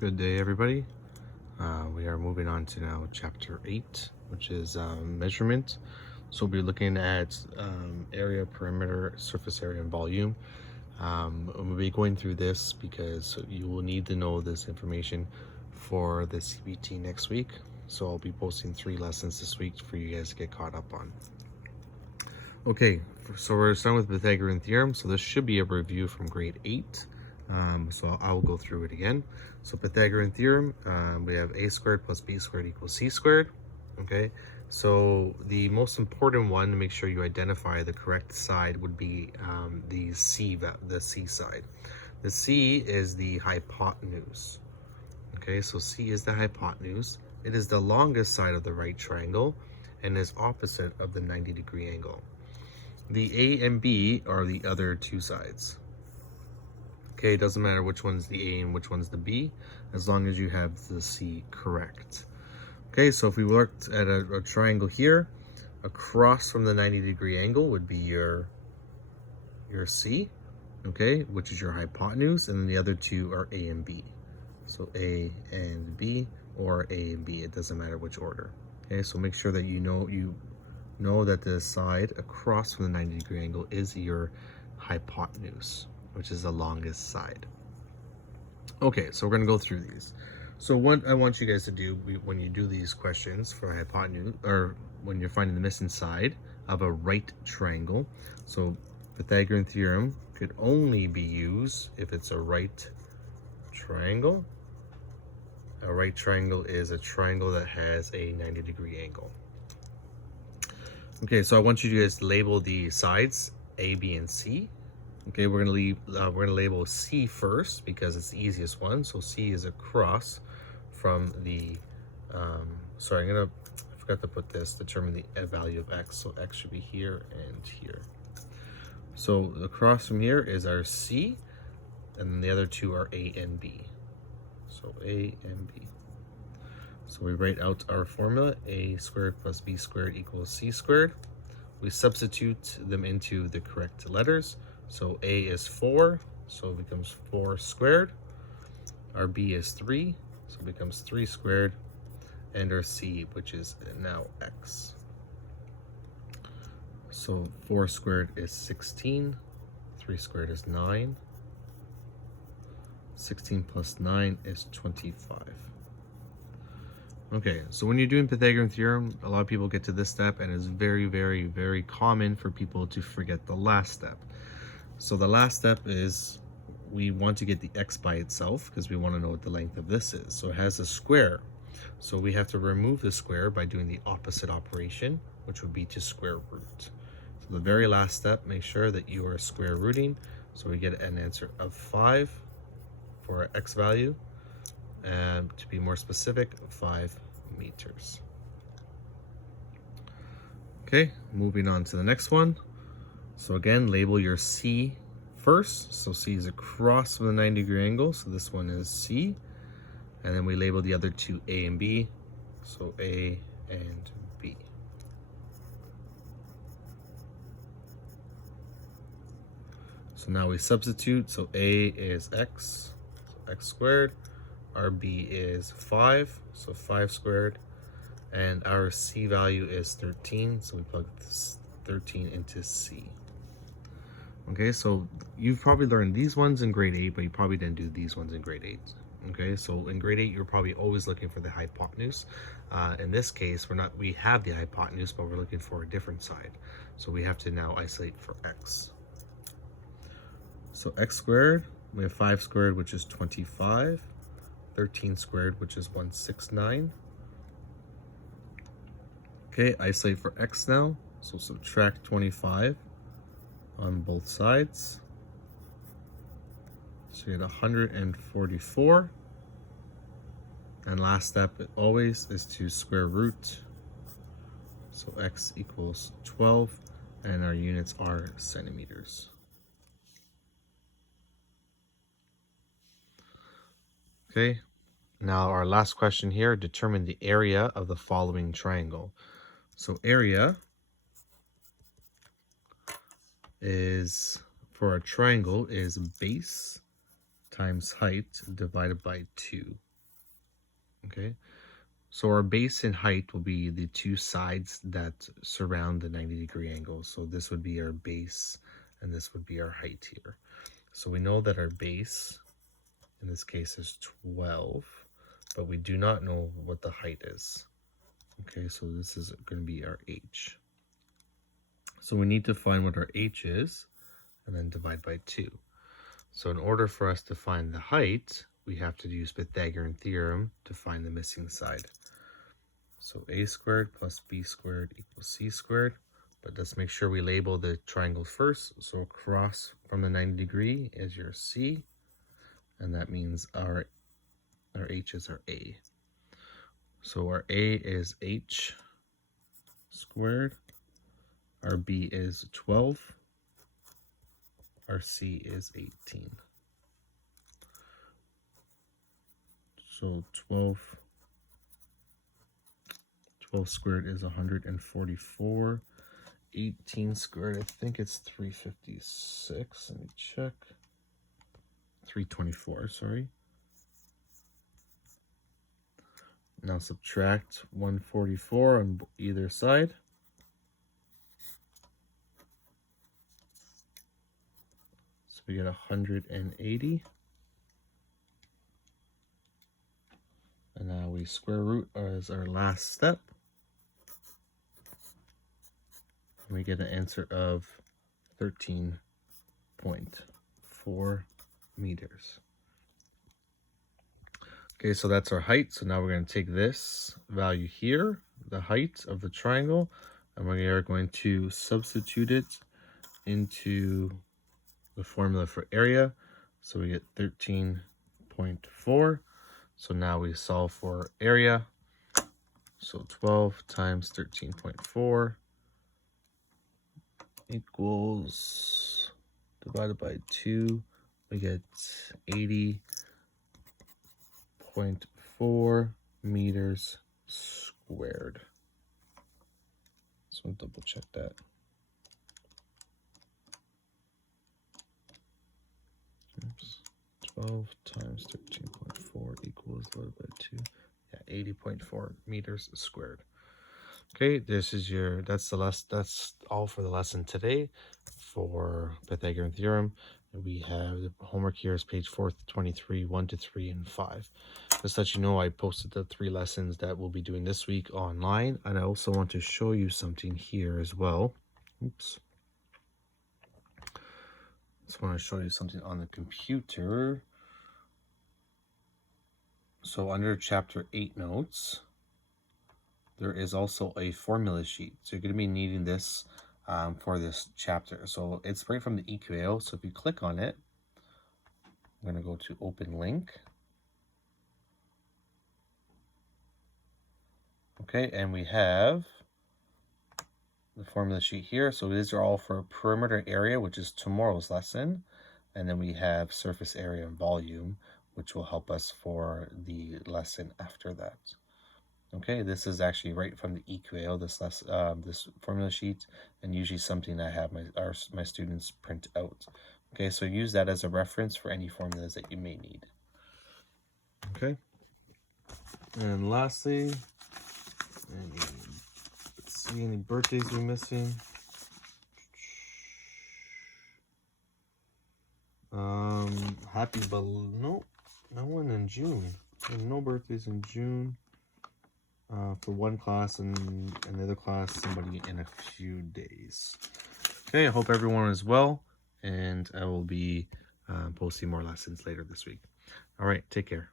Good day, everybody. We are moving on to now chapter 8, which is measurement. So we'll be looking at area, perimeter, surface area, and volume. We'll be going through this because you will need to know this information for the CBT next week. So I'll be posting 3 lessons this week for you guys to get caught up on. Okay, so we're starting with Pythagorean Theorem. So this should be a review from grade 8. So I will go through it again. So Pythagorean Theorem, we have a squared plus b squared equals c squared. Okay, so the most important one to make sure you identify the correct side would be the c side. The c is the hypotenuse. Okay, so c is the hypotenuse. It is the longest side of the right triangle and is opposite of the 90-degree angle. The a and b are the other two sides. Okay, it doesn't matter which one's the A and which one's the B, as long as you have the C correct. Okay, so if we looked at a triangle here, across from the 90-degree angle would be your C, okay, which is your hypotenuse, and then the other two are A and B. So A and B, or A and B, it doesn't matter which order. Okay, so make sure that you know that the side across from the 90-degree angle is your hypotenuse, which is the longest side. Okay, so we're going to go through these. So what I want you guys to do when you do these questions for hypotenuse, or when you're finding the missing side of a right triangle, so Pythagorean theorem could only be used if it's a right triangle. A right triangle is a triangle that has a 90-degree angle. Okay, so I want you guys to label the sides A, B, and C. Okay, we're gonna label C first because it's the easiest one. So C is across from the. I forgot to put this. Determine the value of x. So x should be here and here. So across from here is our C, and then the other two are A and B. So A and B. So we write out our formula: a squared plus b squared equals c squared. We substitute them into the correct letters. So a is 4, so it becomes 4 squared. Our b is 3, so it becomes 3 squared. And our c, which is now x. So 4 squared is 16, 3 squared is 9. 16 plus 9 is 25. Okay, so when you're doing Pythagorean theorem, a lot of people get to this step, and it's very, very, very common for people to forget the last step. So the last step is we want to get the x by itself because we want to know what the length of this is. So it has a square. So we have to remove the square by doing the opposite operation, which would be to square root. So the very last step, make sure that you are square rooting. So we get an answer of 5 for our x value. And to be more specific, 5 meters. Okay, moving on to the next one. So again, label your C first. So C is across from the 90-degree angle. So this one is C. And then we label the other two A and B. So A and B. So now we substitute. So A is x, so x squared. Our B is 5, so 5 squared. And our C value is 13. So we plug this 13 into C. Okay, so you've probably learned these ones in grade 8, but you probably didn't do these ones in grade 8. Okay, so in grade 8, you're probably always looking for the hypotenuse. In this case, we have the hypotenuse, but we're looking for a different side. So we have to now isolate for x. So x squared, we have 5 squared, which is 25. 13 squared, which is 169. Okay, isolate for x now. So subtract 25 on both sides. So you get 144. And last step always is to square root. So x equals 12, and our units are centimeters. Okay, now our last question here, determine the area of the following triangle. So area is, for a triangle, is base times height divided by 2. Okay, so our base and height will be the two sides that surround the 90-degree angle. So this would be our base and this would be our height here. So we know that our base in this case is 12, but we do not know what the height is. Okay, so this is going to be our h. So we need to find what our h is and then divide by 2. So in order for us to find the height, we have to use Pythagorean Theorem to find the missing side. So a squared plus b squared equals c squared. But let's make sure we label the triangle first. So across from the 90-degree is your c, and that means our h is our a. So our a is h squared, our b is 12, our c is 18. So 12 squared is 144. 18 squared, I think it's 356. Let me check. 324, sorry. Now subtract 144 on either side. So we get 180. And now we square root as our last step. And we get an answer of 13.4 meters. Okay, so that's our height. So now we're going to take this value here, the height of the triangle, and we are going to substitute it into the formula for area. So we get 13.4. So now we solve for area. So 12 times 13.4 equals, divided by 2, we get 80.4 meters squared. So I'll double check that. Oops. 12 times 13.4 equals divided by 2. Yeah, 80.4 meters squared. Okay, that's all for the lesson today for Pythagorean Theorem. We have the homework here is page 423, 1 to 3, and 5. Just to let you know, I posted the 3 lessons that we'll be doing this week online, and I also want to show you something here as well. Oops. Just want to show you something on the computer. So under chapter 8 notes, there is also a formula sheet. So you're going to be needing this for this chapter. So it's right from the EQAO. So if you click on it, I'm going to go to open link. Okay, and we have the formula sheet here. So these are all for perimeter area, which is tomorrow's lesson. And then we have surface area and volume, which will help us for the lesson after that. Okay, this is actually right from the EQAO, this formula sheet, and usually something I have my students print out. Okay, so use that as a reference for any formulas that you may need. Okay, and lastly, let's see any birthdays we're missing. No one in June. No birthdays in June. For one class and another class, somebody in a few days. Okay, I hope everyone is well, and I will be posting more lessons later this week. All right, take care.